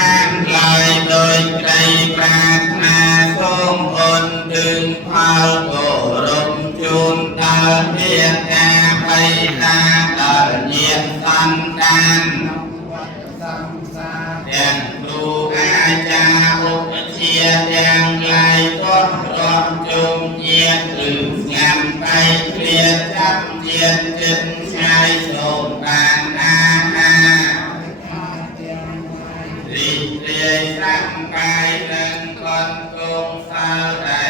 ខាងឡើយដោយក្តីប្រាថ្នាសូមអូនดึงផលគោរពជូនដល់មេត្តាបិតាដល់ញាតិសន្តានទាំងគ្រូអាចារ្យឧបជាទាំងឡាយគ្រប់រាប់ជុំញាតិឬញ៉ាំបែកគ្រាចាប់ញាតិចិត្តឆ្ងាយសូមបានអាហាររីករាយសង្កាយនឹងកូនកងសាលដែល